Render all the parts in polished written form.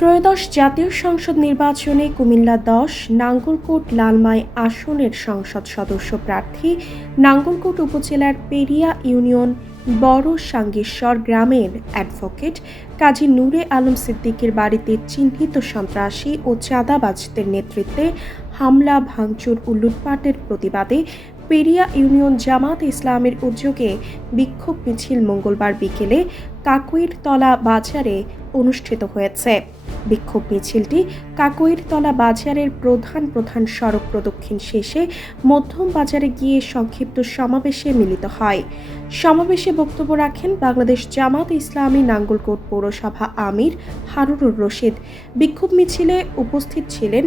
ত্রয়োদশ জাতীয় সংসদ নির্বাচনে কুমিল্লা ১০ নাঙ্গলকোট লালমাই আসনের সংসদ সদস্য প্রার্থী নাঙ্গলকোট উপজেলার পেরিয়া ইউনিয়ন বড় সাঙ্গেশ্বর গ্রামের অ্যাডভোকেট কাজী নূরে আলম সিদ্দিকীর বাড়িতে চিহ্নিত সন্ত্রাসী ও চাঁদাবাজদের নেতৃত্বে হামলা ভাঙচুর ও লুটপাটের প্রতিবাদে পেরিয়া ইউনিয়ন জামাত ইসলামের উদ্যোগে বিক্ষোভ মিছিল মঙ্গলবার বিকেলে কাকইরতলা বাজারে অনুষ্ঠিত হয়েছে। বিক্ষোভ মিছিলটি কাকইরতলা বাজারের প্রধান সড়ক প্রদক্ষিণ শেষে মধ্যম বাজারে গিয়ে সংক্ষিপ্ত সমাবেশে মিলিত হয়। সমাবেশে বক্তব্য রাখেন বাংলাদেশ জামাত ইসলামী নাঙ্গলকোট পৌরসভা আমির হারুনুর রশিদ। বিক্ষোভ মিছিলে উপস্থিত ছিলেন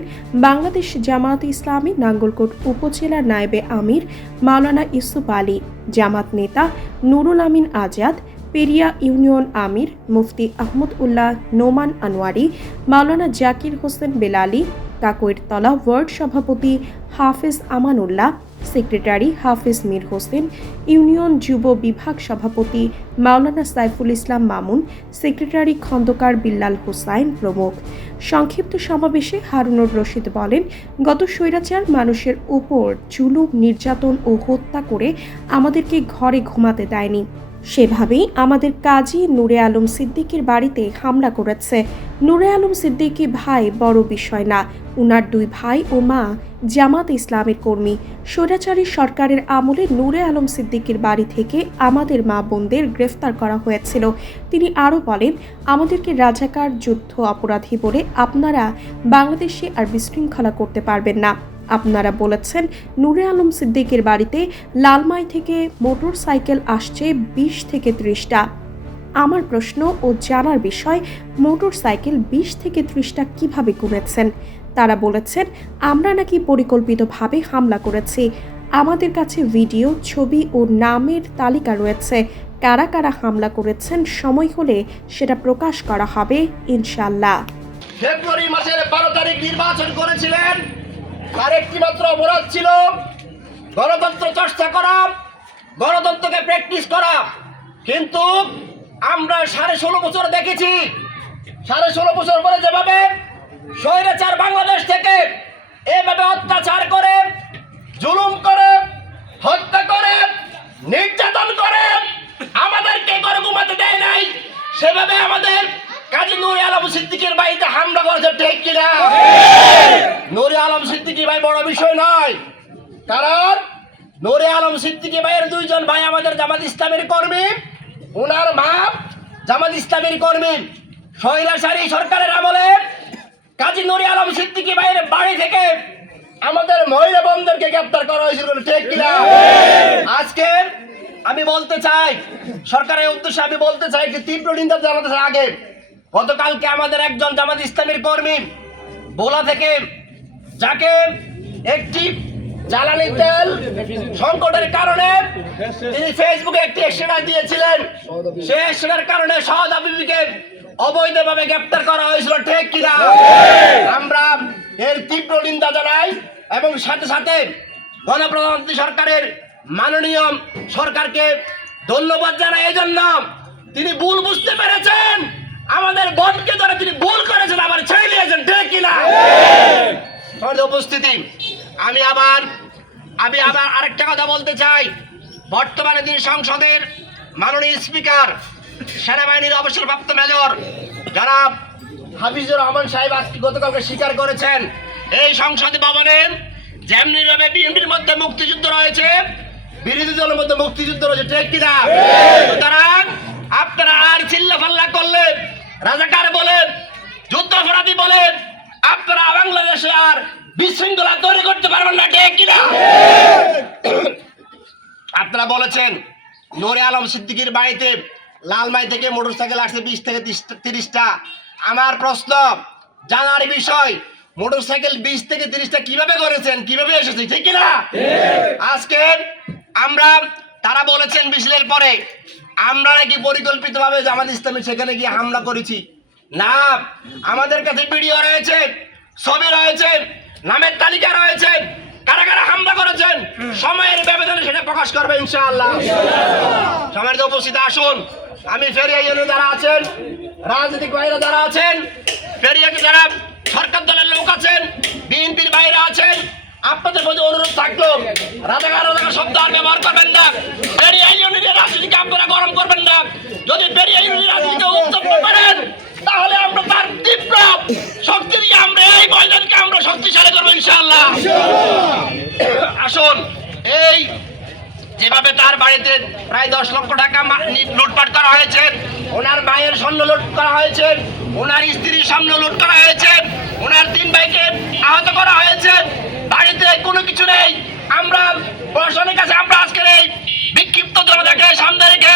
বাংলাদেশ জামাত ইসলামী নাঙ্গলকোট উপজেলা নায়েবে আমির মাওলানা ইউসুফ আলী, জামাত নেতা নুরুল আমিন আজাদ, পেরিয়া ইউনিয়ন আমির মুফতি আহমদ উল্লাহ নোমান আনোয়ারি, মাওলানা জাকির হোসেন বেলালি, কাকইরতলা ওয়ার্ড সভাপতি হাফেজ আমানুল্লাহ, সেক্রেটারি হাফেজ মীর হোসেন, ইউনিয়ন যুব বিভাগ সভাপতি মাওলানা সাইফুল ইসলাম মামুন, সেক্রেটারি খন্দকার বিল্লাল হোসাইন প্রমুখ। সংক্ষিপ্ত সমাবেশে হারুনুর রশিদ বলেন, গত স্বৈরাচার মানুষের উপর জুলুম, নির্যাতন ও হত্যা করে আমাদেরকে ঘরে ঘুমাতে দেয়নি। সেভাবেই আমাদের কাজী নূরে আলম সিদ্দিকীর বাড়িতে হামলা করেছে। নূরে আলম সিদ্দিকী ভাই বড় বিষয় না, উনার দুই ভাই ও মা জামাত ইসলামের কর্মী। স্বৈরাচারী সরকারের আমলে নূরে আলম সিদ্দিকীর বাড়ি থেকে আমাদের মা বোনদের গ্রেফতার করা হয়েছিল। তিনি আরও বলেন, আমাদেরকে রাজাকার যুদ্ধ অপরাধী বলে আপনারা বাংলাদেশে আর বিশৃঙ্খলা করতে পারবেন না। আপনারা বলেছেন নূরে আলম সিদ্দিকীর বাড়িতে লালমাই থেকে মোটর সাইকেল আসছে ২০ থেকে ৩০টা। আমার প্রশ্ন ও জানার বিষয়, মোটর সাইকেল ২০ থেকে ৩০টা কীভাবে গুনেছেন? তারা বলেছেন আমরা নাকি পরিকল্পিতভাবে হামলা করেছি। আমাদের কাছে ভিডিও, ছবি ও নামের তালিকা রয়েছে। কারা কারা হামলা করেছেন সময় হলে সেটা প্রকাশ করা হবে ইনশাআল্লাহ। ফেব্রুয়ারি মাসের ১২ তারিখ নির্বাচন করেছিলেন, তার একটি মাত্র অপরাধ ছিল গণতন্ত্র চর্চা করা, গণতন্ত্রকে প্র্যাকটিস করা। কিন্তু আমরা ১৬.৫ বছর দেখেছি, ১৬.৫ বছর পরে যেভাবে স্বৈরাচার বাংলাদেশ থেকে এভাবে অত্যাচার করে, জুলুম করে, হত্যা করে, নির্যাতন করে আমাদেরকে ঘরে ঘুমাতে দেয় নাই, সেভাবে আমাদের কাজী নূরে আলম সিদ্দিকীর বাড়িতে হামলা করেছে। ঠিক কিনা? নূরে আলম সিদ্দিকী ভাই বড় বিষয় নয়, কারণ নূরে আলম সিদ্দিকী ভাইয়ের দুইজন ভাই আমাদের জামাত ইসলামের কর্মী, ওনার মা জামাত ইসলামের কর্মী। স্বৈরাচারী সরকারের আমলে কাজী নূরে আলম সিদ্দিকী ভাইয়ের বাড়ি থেকে আমাদের মহিলা বোনদেরকে গ্রেফতার করা হয়েছিল। ঠিক কিনা? আজকে আমি বলতে চাই, সরকারের উদ্দেশ্যে আমি বলতে চাই যে তীব্র নিন্দা জানাতে চাই। আগে গতকালকে আমাদের একজন জামাত ইসলামের কর্মী ভোলা থেকে, যাকে একটি জ্বালানি তেল সংকটের কারণে তিনি ফেসবুকে একটি স্ট্যাটাস দিয়েছিলেন, সেই স্ট্যাটাসের কারণে শাহাদা বিবিকে অবৈধভাবে গ্রেফতার করা হয়েছিল। ঠিক কিনা? আমরা এর তীব্র নিন্দা জানাই এবং সাথে সাথে গণপ্রজাতন্ত্রী সরকারের মাননীয় সরকারকে ধন্যবাদ জানাই। এই জন্য তিনি ভুল বুঝতে পেরেছেন, আমাদের বোনকে ধরে তিনি ভুল করেছেন, আবার ছেড়ে দিয়েছেন। ঠিক কিনা? উপস্থিতি, আমি আবার আরেকটা কথা বলতে চাই। বর্তমানে তিনি সংসদের মাননীয় স্পিকার, সেনাবাহিনীর অবসরপ্রাপ্ত মেজর জনাব হাফিজুর রহমান সাহেব আজকে গতকালকে স্বীকার করেছেন, এই সংসদ ভবনে যেমনিভাবে বিএনপির মধ্যে মুক্তিযুদ্ধ রয়েছে, বিরোধী দলের মধ্যে মুক্তিযুদ্ধ রয়েছে। ঠিক কিনা? সুতরাং আপনারা আর চিল্লাফাল্লা করলে, রাজাকার বলেন, যুদ্ধাপরাধী বলেন, আপনারা বাংলাদেশে আর বিশৃঙ্খলা তৈরি করতে পারবেন না। ঠিক কিনা? আপনারা বলেছেন নূরে আলম সিদ্দিকীর বাড়িতে লালমাই থেকে মোটরসাইকেল আসছে ২০ থেকে ৩০টা। আমার প্রশ্ন, জানার বিষয়, মোটরসাইকেল ২০ থেকে ৩০টা কিভাবে করেছেন, কিভাবে এসেছে? ঠিক কিনা? আজকে তারা বলেছেন মিছিলের পরে আমরা নাকি পরিকল্পিতভাবে জামাত ইসলামী সেখানে গিয়ে হামলা করেছি। না, আমাদের কাছে ভিডিও রয়েছে, ছবি রয়েছে, নামের তালিকা রয়েছে, কারা কারা হামলা করেছেন সময়ের ব্যবধানে সেটা প্রকাশ করবে ইনশাআল্লাহ। সমাজে উপস্থিত আসুন, আমি ফেরিয়া ইউনিয়নে যারা আছেন, রাজনৈতিক ভাইরা যারা আছেন, পেরিয়াতে যারা সরকার দলের লোক আছেন, বিএনপির বাইরে আছেন, আপনাদের প্রতি অনুরোধ থাকলো রাজাকার শব্দ আর ব্যবহার করবেন না। পেরিয়া ইউনিয়নের রাজনীতিকে আপনারা গরম করবেন না। যদি পেরিয়া ইউনিয়নের রাজনীতিকে উত্তপ্ত করেন তাহলে আমরা তার তীব্র শক্তি দিয়ে আমরা এই ময়দানকে আমরা শক্তিশালী করবো ইনশাআল্লাহ। আসুন, এই যেভাবে তার বাড়িতে প্রায় 10 লক্ষ টাকা লুটপাট করা হয়েছে, ওনার মায়ের স্বর্ণ লুট করা হয়েছে, ওনার স্ত্রীর স্বর্ণ লুট করা হয়েছে, ওনার 3 ভাইকে আহত করা হয়েছে, বাড়িতে কোনো কিছু নেই। আমরা প্রশাসনের কাছে আমরা আজকের এই বিক্ষিপ্ত জনতাকে সামনে রেখে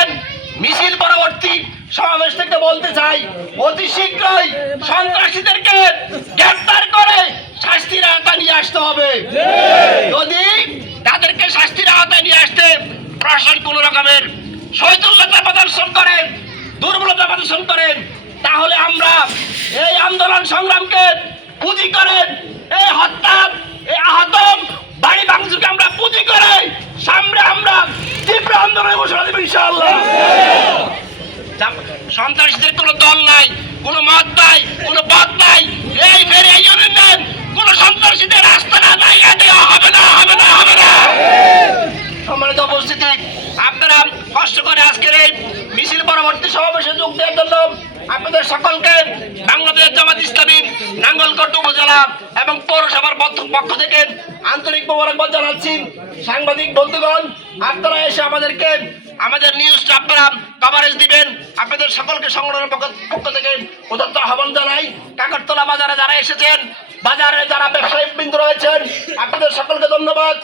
মিছিল পরবর্তী সমাবেশ থেকে বলতে চাই, অতি শীঘ্রই সন্ত্রাসীদেরকে গ্রেফতার করে শাস্তির আওতায় নিয়ে আসতে হবে। যদি তাদেরকে শাস্তির আওতায় নিয়ে আসতে প্রশাসন কোন রকমের শৈথল্যতা প্রদর্শন করে, দুর্বলতা প্রদর্শন করে, তাহলে আমরা এই আন্দোলন সংগ্রামকে পুঁজি করে, এই হত্যা, এই আহত, বাড়ি ভাঙচুরকে আমরা পুঁজি করে সামনে আমরা তীব্র আন্দোলনের ঘোষণা দেব ইনশাআল্লাহ। সন্ত্রাসীদের কোনো দল নাই, কোনো মত নাই, কোনো পথ নাই। এই পেরিয়া ইউনিয়নের কোনো সন্ত্রাসীদের রাস্তা না নাই, এটা হবে না, হবে না, হবে না। সম্মানিত উপস্থিতি, আপনারা কষ্ট করে আজকের এই মিছিল পরবর্তী সমাবেশে যোগ দেওয়ার জন্য আপনাদের সকলকে বাংলাদেশ জামাত ইসলামী নাঙ্গলকোট উপজেলা এবং পৌরসভার পক্ষ থেকে আন্তরিক মোবারকবাদ জানাচ্ছি। সাংবাদিক বন্ধুগণ, আপনারা এসে আমাদেরকে আমাদের নিউজটা আপনারা কভারেজ দিবেন। আপনাদের সকলকে সংগঠনের পক্ষ থেকে উদাত্ত আহ্বান জানাই। কাকরতলা বাজারে যারা এসেছেন, বাজারে যারা ব্যবসায়ী বৃন্দ রয়েছেন, আপনাদের সকলকে ধন্যবাদ।